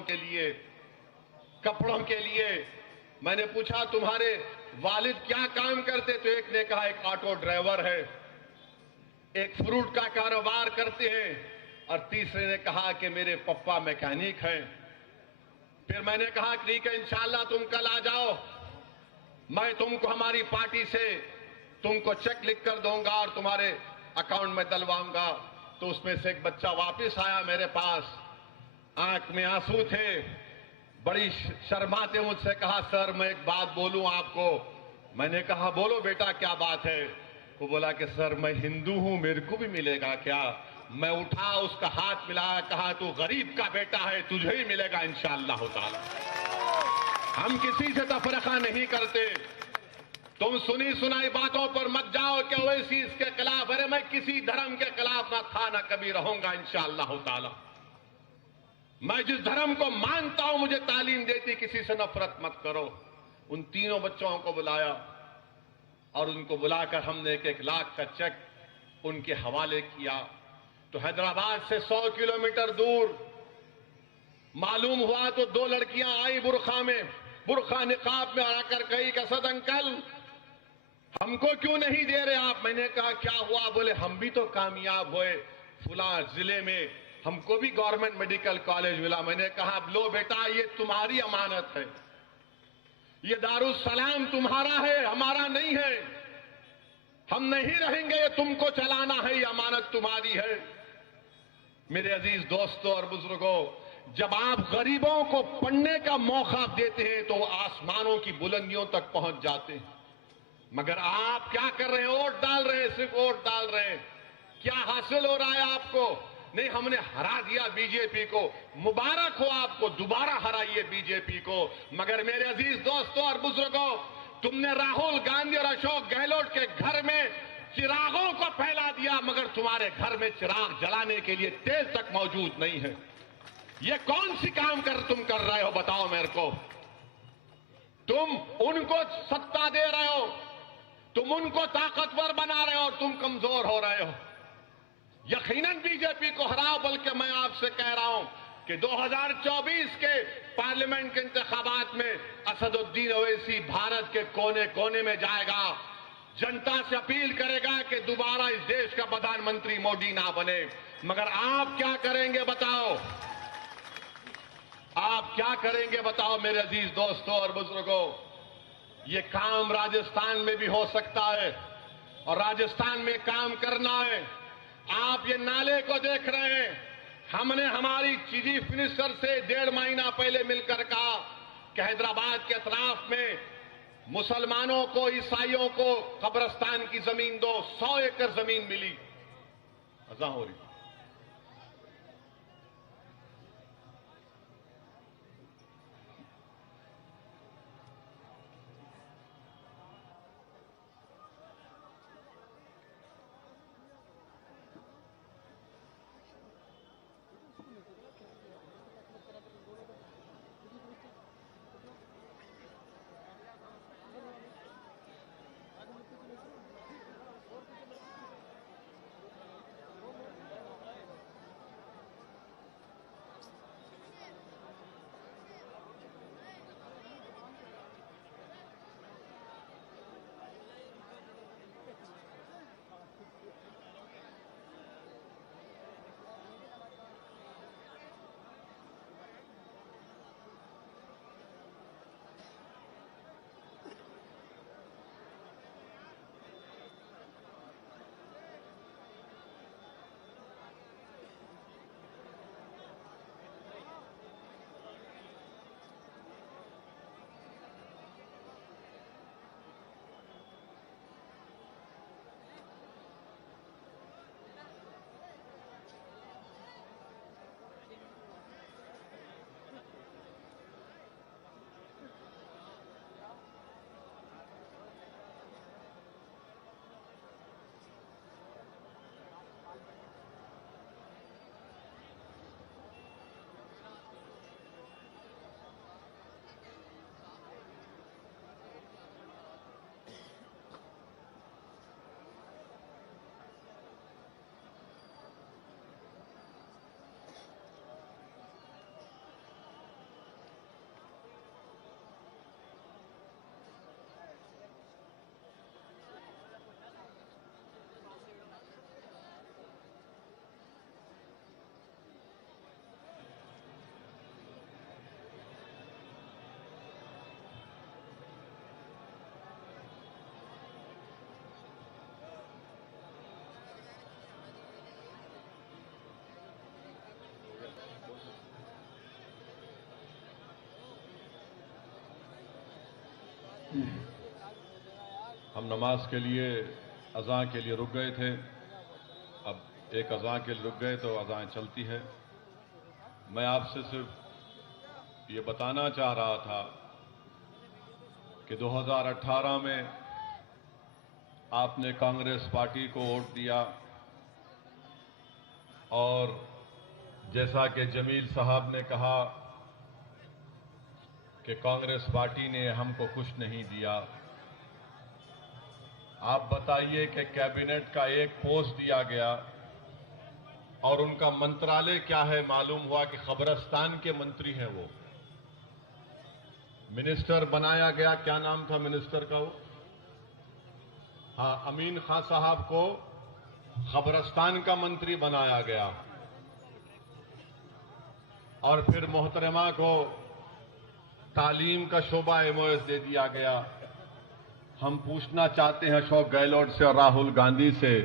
किताबों के लिए, कपड़ों के लिए। मैंने पूछा तुम्हारे वालिद क्या काम करते? तो एक ने कहा एक ऑटो ड्राइवर है, एक फ्रूट का कारोबार करते हैं, और तीसरे ने कहा कि मेरे पप्पा मैकेनिक हैं। फिर मैंने कहा ठीक है, इंशाल्लाह तुम कल आ जाओ, मैं तुमको हमारी पार्टी से तुमको चेक लिख कर दूंगा और तुम्हारे अकाउंट में डलवाऊंगा। तो उसमें से एक बच्चा वापस आया मेरे पास, आंख में आंसू थे, बड़ी शर्माते मुझसे कहा सर मैं एक बात बोलूं आपको। मैंने कहा बोलो बेटा क्या बात है? वो बोला कि सर मैं हिंदू हूं, मेरे को भी मिलेगा क्या? मैं उठा, उसका हाथ मिलाया, कहा तू गरीब का बेटा है, तुझे ही मिलेगा इंशाअल्लाह ताला। हम किसी से तफरका नहीं करते। तुम सुनी सुनाई बातों पर मत जाओ कि ओवैसी इसके खिलाफ। अरे मैं किसी धर्म के खिलाफ ना था ना कभी रहूंगा इंशाअल्लाह ताला। मैं जिस धर्म को मानता हूं मुझे तालीम देती किसी से नफरत मत करो। उन तीनों बच्चों को बुलाया और उनको बुलाकर हमने 1-1 लाख का चेक उनके हवाले किया। तो हैदराबाद से 100 किलोमीटर दूर मालूम हुआ तो 2 लड़कियां आई बुरखा में, बुरखा निकाब में आकर कही कि असद अंकल हमको क्यों नहीं दे रहे आप? मैंने कहा क्या हुआ? बोले हम भी तो कामयाब हुए फुला जिले में, हमको भी गवर्नमेंट मेडिकल कॉलेज मिला। मैंने कहा लो बेटा ये तुम्हारी अमानत है, ये दारुस्सलाम तुम्हारा है, हमारा नहीं है। हम नहीं रहेंगे, ये तुमको चलाना है, ये अमानत तुम्हारी है। मेरे अजीज दोस्तों और बुजुर्गों, जब आप गरीबों को पढ़ने का मौका देते हैं तो वो आसमानों की बुलंदियों तक पहुंच जाते हैं। मगर आप क्या कर रहे हैं? वोट डाल रहे हैं, सिर्फ वोट डाल रहे हैं। क्या हासिल हो रहा है आपको? नहीं, हमने हरा दिया बीजेपी को, मुबारक हो आपको, दोबारा हराइए बीजेपी को। मगर मेरे अजीज दोस्तों और बुजुर्गों, तुमने राहुल गांधी और अशोक गहलोत के घर में चिरागों को फैला दिया, मगर तुम्हारे घर में चिराग जलाने के लिए तेल तक मौजूद नहीं है। ये कौन सी काम तुम कर रहे हो बताओ मेरे को? तुम उनको सत्ता दे रहे हो, तुम उनको ताकतवर बना रहे हो और तुम कमजोर हो रहे हो। यकीनन बीजेपी को हराओ। बल्कि मैं आपसे कह रहा हूं कि 2024 के पार्लियामेंट के इंतखाबात में असदुद्दीन ओवैसी भारत के कोने कोने में जाएगा, जनता से अपील करेगा कि दोबारा इस देश का प्रधानमंत्री मोदी ना बने। मगर आप क्या करेंगे बताओ? आप क्या करेंगे बताओ मेरे अजीज दोस्तों और बुजुर्गों? ये काम राजस्थान में भी हो सकता है और राजस्थान में काम करना है। आप ये नाले को देख रहे हैं, हमने हमारी चीफ मिनिस्टर से 1.5 महीना पहले मिलकर कहा कि हैदराबाद के अतराफ में मुसलमानों को, ईसाइयों को कब्रिस्तान की जमीन दो। 100 एकड़ जमीन मिली। अजा हो रही। हम नमाज के लिए अज़ान के लिए रुक गए थे। अब एक अज़ान के लिए रुक गए तो अज़ान चलती है। मैं आपसे सिर्फ ये बताना चाह रहा था कि 2018 में आपने कांग्रेस पार्टी को वोट दिया और जैसा कि जमील साहब ने कहा कि कांग्रेस पार्टी ने हमको कुछ नहीं दिया। आप बताइए कि कैबिनेट का एक पोस्ट दिया गया और उनका मंत्रालय क्या है, मालूम हुआ कि खबरस्तान के मंत्री हैं वो। मिनिस्टर बनाया गया, क्या नाम था मिनिस्टर का वो? हाँ, अमीन खान साहब को खबरस्तान का मंत्री बनाया गया और फिर मोहतरमा को तालीम का शोबा एमओएस दे दिया गया। हम पूछना चाहते हैं अशोक गहलोत से और राहुल गांधी से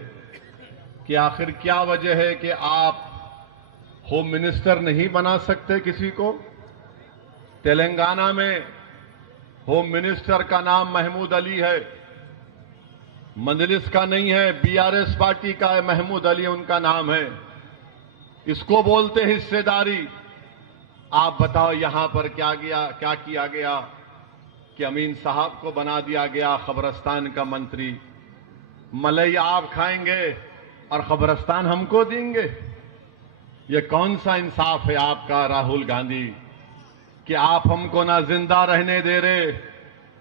कि आखिर क्या वजह है कि आप होम मिनिस्टर नहीं बना सकते किसी को? तेलंगाना में होम मिनिस्टर का नाम महमूद अली है, मंजलिस का नहीं है, बीआरएस पार्टी का है, महमूद अली उनका नाम है। इसको बोलते हिस्सेदारी। आप बताओ यहां पर क्या किया गया कि अमीन साहब को बना दिया गया खबरस्तान का मंत्री। मलई आप खाएंगे और खबरस्तान हमको देंगे? ये कौन सा इंसाफ है आपका राहुल गांधी कि आप हमको ना जिंदा रहने दे रहे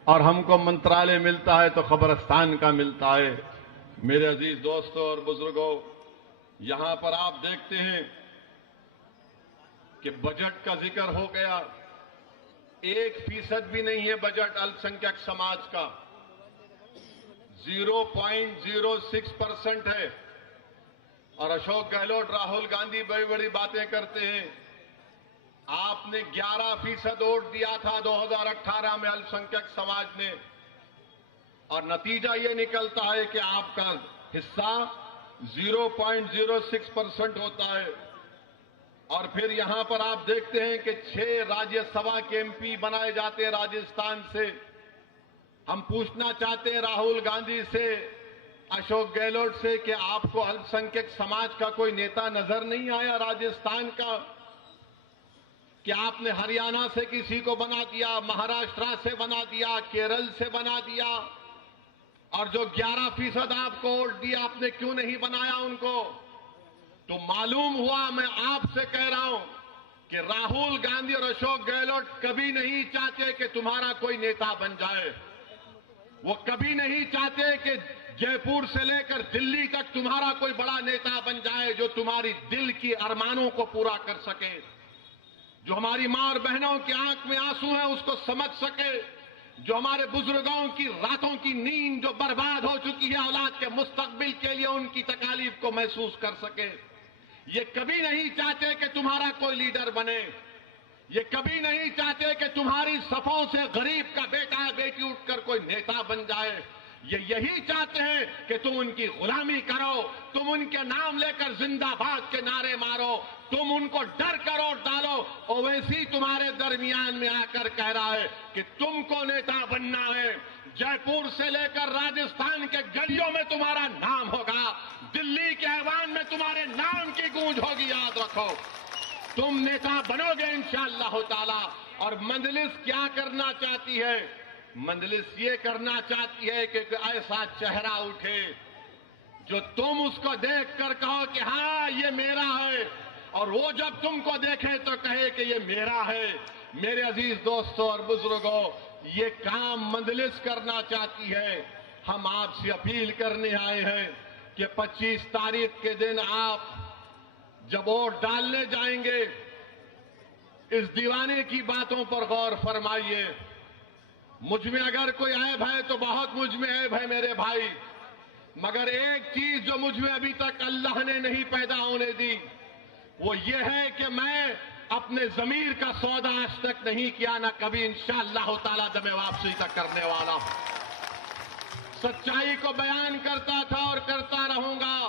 और हमको मंत्रालय मिलता है तो खबरस्तान का मिलता है। मेरे अजीज दोस्तों और बुजुर्गों, यहां पर आप देखते हैं कि बजट का जिक्र हो गया। 1% भी नहीं है बजट अल्पसंख्यक समाज का, 0.06% है। और अशोक गहलोत, राहुल गांधी बड़ी बड़ी बातें करते हैं। आपने 11% वोट दिया था 2018 में अल्पसंख्यक समाज ने, और नतीजा ये निकलता है कि आपका हिस्सा 0.06% होता है। और फिर यहां पर आप देखते हैं कि 6 राज्यसभा के एमपी बनाए जाते हैं राजस्थान से। हम पूछना चाहते हैं राहुल गांधी से, अशोक गहलोत से कि आपको अल्पसंख्यक समाज का कोई नेता नजर नहीं आया राजस्थान का? कि आपने हरियाणा से किसी को बना दिया, महाराष्ट्र से बना दिया, केरल से बना दिया, और जो 11% आपको वोट दिया आपने क्यों नहीं बनाया उनको? तो मालूम हुआ, मैं आपसे कह रहा हूं कि राहुल गांधी और अशोक गहलोत कभी नहीं चाहते कि तुम्हारा कोई नेता बन जाए। वो कभी नहीं चाहते कि जयपुर से लेकर दिल्ली तक तुम्हारा कोई बड़ा नेता बन जाए जो तुम्हारी दिल की अरमानों को पूरा कर सके, जो हमारी मां और बहनों की आंख में आंसू है उसको समझ सके, जो हमारे बुजुर्गों की रातों की नींद जो बर्बाद हो चुकी है औलाद के मुस्तकबिल के लिए उनकी तकालीफ को महसूस कर सके। ये कभी नहीं चाहते कि तुम्हारा कोई लीडर बने। ये कभी नहीं चाहते कि तुम्हारी सफों से गरीब का बेटा बेटी उठकर कोई नेता बन जाए। ये यही चाहते हैं कि तुम उनकी गुलामी करो, तुम उनके नाम लेकर जिंदाबाद के नारे मारो, तुम उनको डर कर वोट डालो। ओवैसी तुम्हारे दरमियान में आकर कह रहा है कि तुमको नेता बनना है। जयपुर से लेकर राजस्थान के गलियों में तुम्हारा नाम होगा, दिल्ली के ऐवान में तुम्हारे नाम की गूंज होगी। याद रखो, तुम नेता बनोगे इंशाअल्लाह ताला। और मंजलिस क्या करना चाहती है? मंजलिस ये करना चाहती है कि ऐसा चेहरा उठे जो तुम उसको देखकर कहो कि हाँ ये मेरा है, और वो जब तुमको देखे तो कहे कि ये मेरा है। मेरे अजीज दोस्तों और बुजुर्गों, ये काम मंजलिस करना चाहती है। हम आपसे अपील करने आए हैं कि 25 तारीख के दिन आप जब वोट डालने जाएंगे, इस दीवाने की बातों पर गौर फरमाइए। मुझ में अगर कोई ऐब है तो बहुत मुझ में ऐब है मेरे भाई, मगर एक चीज जो मुझ में अभी तक अल्लाह ने नहीं पैदा होने दी, वो ये है कि मैं अपने जमीर का सौदा आज तक नहीं किया, ना कभी इंशाअल्लाह ताला दमे वापसी तक करने वाला। सच्चाई को बयान करता था और करता रहूंगा।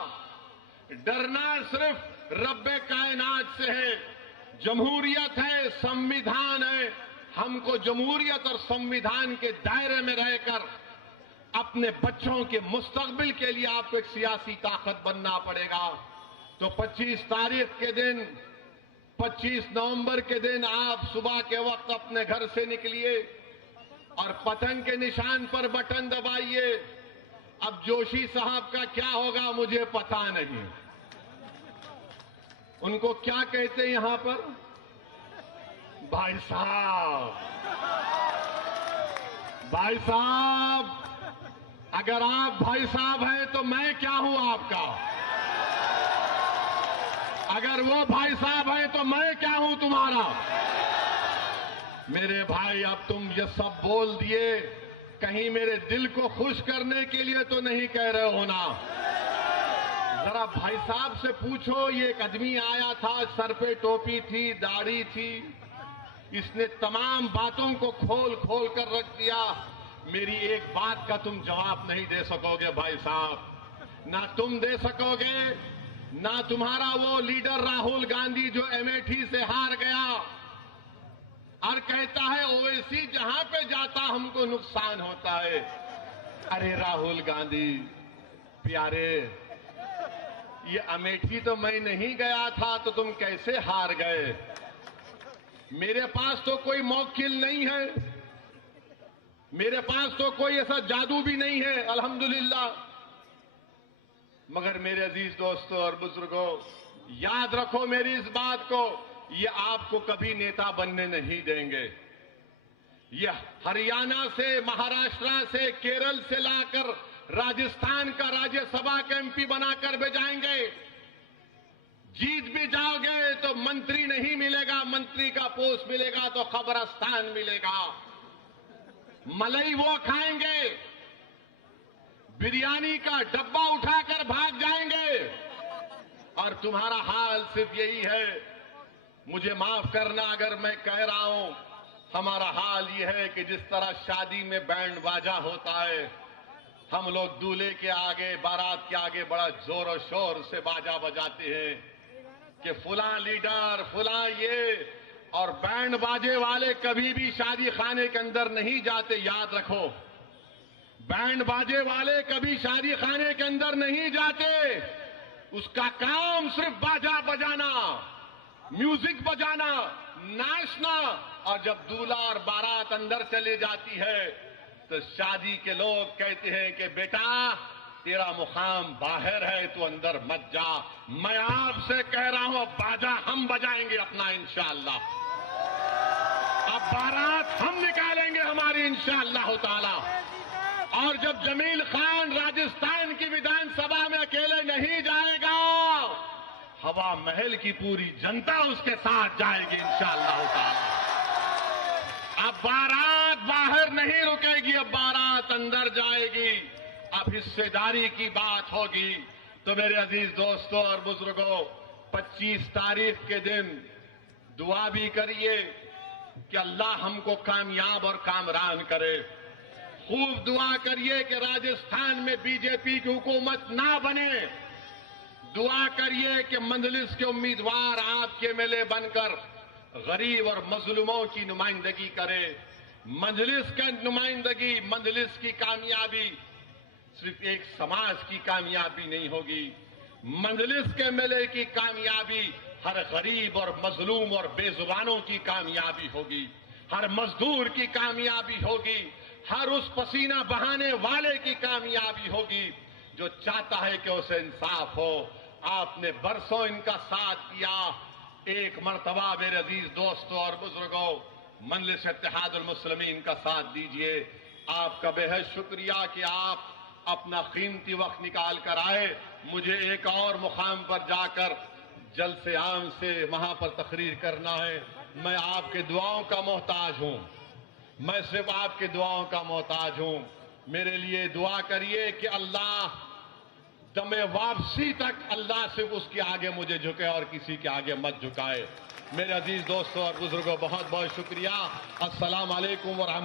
डरना सिर्फ रब्बे कायनात से है। जमहूरियत है, संविधान है, हमको जमहूरियत और संविधान के दायरे में रहकर अपने बच्चों के मुस्तकबिल के लिए आपको एक सियासी ताकत बनना पड़ेगा। तो 25 तारीख के दिन, 25 नवंबर के दिन आप सुबह के वक्त अपने घर से निकलिए और पतंग के निशान पर बटन दबाइए। अब जोशी साहब का क्या होगा मुझे पता नहीं, उनको क्या कहते हैं यहां पर, भाई साहब, भाई साहब, अगर आप भाई साहब हैं तो मैं क्या हूं आपका, अगर वो भाई साहब हैं तो मैं क्या हूं तुम्हारा। मेरे भाई अब तुम ये सब बोल दिए, कहीं मेरे दिल को खुश करने के लिए तो नहीं कह रहे हो ना। जरा भाई साहब से पूछो, ये एक आदमी आया था, सर पे टोपी थी, दाढ़ी थी, इसने तमाम बातों को खोल खोल कर रख दिया। मेरी एक बात का तुम जवाब नहीं दे सकोगे भाई साहब, ना तुम दे सकोगे, ना तुम्हारा वो लीडर राहुल गांधी जो अमेठी से हार गया और कहता है ओवैसी जहां पे जाता हमको नुकसान होता है। अरे राहुल गांधी प्यारे, ये अमेठी तो मैं नहीं गया था तो तुम कैसे हार गए। मेरे पास तो कोई मौकिल नहीं है, मेरे पास तो कोई ऐसा जादू भी नहीं है अल्हम्दुलिल्लाह। मगर मेरे अजीज दोस्तों और बुजुर्गों, याद रखो मेरी इस बात को, ये आपको कभी नेता बनने नहीं देंगे। ये हरियाणा से, महाराष्ट्र से, केरल से लाकर राजस्थान का राज्यसभा का एमपी बनाकर भेजाएंगे। जीत भी जाओगे तो मंत्री नहीं मिलेगा, मंत्री का पोस्ट मिलेगा तो खबरस्तान मिलेगा। मलाई वो खाएंगे, बिरयानी का डब्बा उठाकर भाग जाएंगे। और तुम्हारा हाल सिर्फ यही है, मुझे माफ करना अगर मैं कह रहा हूं, हमारा हाल यह है कि जिस तरह शादी में बैंड बाजा होता है, हम लोग दूल्हे के आगे, बारात के आगे बड़ा जोर और शोर से बाजा बजाते हैं कि फुला लीडर, फुला ये, और बैंड बाजे वाले कभी भी शादी खाने के अंदर नहीं जाते। याद रखो, बैंड बाजे वाले कभी शादी खाने के अंदर नहीं जाते। उसका काम सिर्फ बाजा बजाना, म्यूजिक बजाना, नाचना। और जब दूल्हा और बारात अंदर चले जाती है तो शादी के लोग कहते हैं कि बेटा तेरा मुकाम बाहर है, तू अंदर मत जा। मैं आपसे कह रहा हूं, अब बाजा हम बजाएंगे अपना इंशाअल्लाह, अब बारात हम निकालेंगे हमारी इंशाअल्लाह ताला। और जब जमील खान राजस्थान की विधानसभा में अकेले नहीं जाएगा, हवा महल की पूरी जनता उसके साथ जाएगी इंशाअल्लाह ताला। अब बारात बाहर नहीं रुकेगी, अब बारात अंदर जाएगी। अब हिस्सेदारी की बात होगी। तो मेरे अजीज दोस्तों और बुजुर्गों, 25 तारीख के दिन दुआ भी करिए कि अल्लाह हमको कामयाब और कामरान करे। खूब दुआ करिए कि राजस्थान में बीजेपी की हुकूमत ना बने। दुआ करिए कि मंजलिस के उम्मीदवार आपके एमएलए बनकर गरीब और मजलूमों की नुमाइंदगी करे। मंजलिस की नुमाइंदगी, मंजलिस की कामयाबी सिर्फ एक समाज की कामयाबी नहीं होगी, मंजलिस के एमएलए की कामयाबी हर गरीब और मजलूम और बेजुबानों की कामयाबी होगी, हर मजदूर की कामयाबी होगी, हर उस पसीना बहाने वाले की कामयाबी होगी जो चाहता है कि उसे इंसाफ हो। आपने बरसों इनका साथ किया। एक मर्तबा मेरे अजीज दोस्तों और बुजुर्गों, मजलिस इत्तेहादुल मुस्लिमीन का साथ दीजिए। आपका बेहद शुक्रिया कि आप अपना कीमती वक्त निकाल कर आए। मुझे एक और मुकाम पर जाकर जल से आम से वहां पर तकरीर करना है। मैं आपके दुआओं का मोहताज हूं, मैं सिर्फ आपके दुआओं का मोहताज हूं। मेरे लिए दुआ करिए कि अल्लाह दमे वापसी तक अल्लाह सिर्फ उसके आगे मुझे झुके और किसी के आगे मत झुकाए। मेरे अजीज दोस्तों और बुजुर्गों, बहुत बहुत शुक्रिया। अस्सलाम वालेकुम व रहमतुल्लाह।